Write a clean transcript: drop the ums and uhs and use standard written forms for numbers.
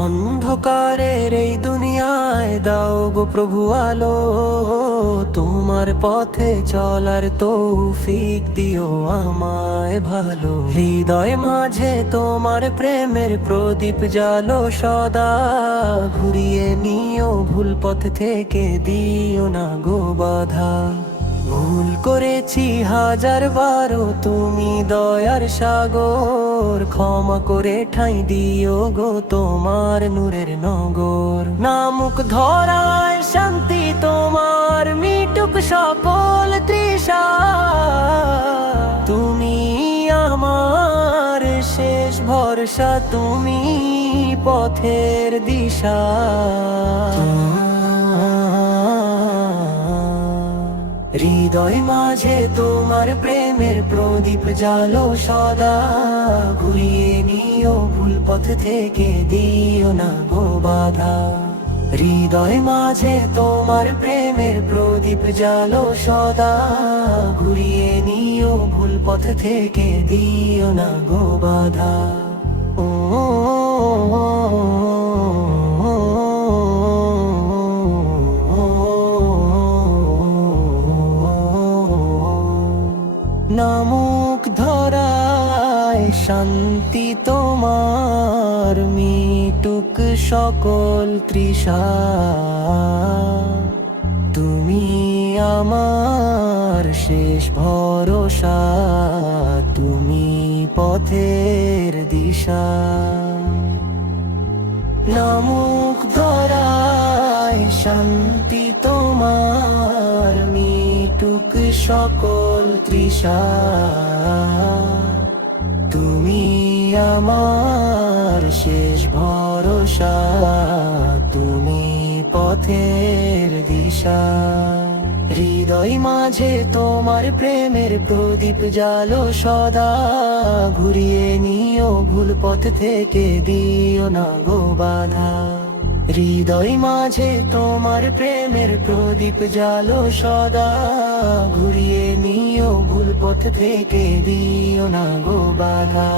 অন্ধকারের এই দুনিয়ায় দাও গো প্রভু আলো, তোমার পথে চলার তৌফিক দিও আমায় ভালো। হৃদয় মাঝে তোমার প্রেমের প্রদীপ জালো সদা, ঘুরিয়ে নিও ভুল পথ থেকে, দিও না গো বাধা। ভুল করেছি হাজার বারো, তুমি দয়ার সাগর, ক্ষমা করে ঠাঁই দিও গো তোমার নূরের নগর। নামুক ধরায় শান্তি তোমার, মিটুক সকল তৃষা, তুমি আমার শেষ ভরসা, তুমি পথের দিশা। হৃদয় মাঝে তোমার প্রেমের প্রদীপ জালো সদা, ঘুরিয়ে নিও ভুল পথ থেকে, দিও না গো বাধা। হৃদয় মাঝে তোমার প্রেমের প্রদীপ জালো সদা, ঘুরিয়ে নিও ভুল পথ থেকে, দিও না গো বাধা। নামুক ধরায় শান্তি তোমার, মিটুক সকল তৃষা, তুমি আমার শেষ ভরসা, তুমি পথের দিশা। নামুক ধরায় শান্তি তোমার, মিটুক সকল তৃষা, তুমি আমার শেষ ভরসা, তুমি পথের দিশা। হৃদয় মাঝে তোমার প্রেমের প্রদীপ জালো সদা, ঘুরিয়ে নিও ভুল পথ থেকে, দিও না গো বাধা। হৃদয় মাঝে তোমার প্রেমের প্রদীপ জালো সদা, ঘুরিয়ে নিও ভুল পথ থেকে, দিও না গো বাধা।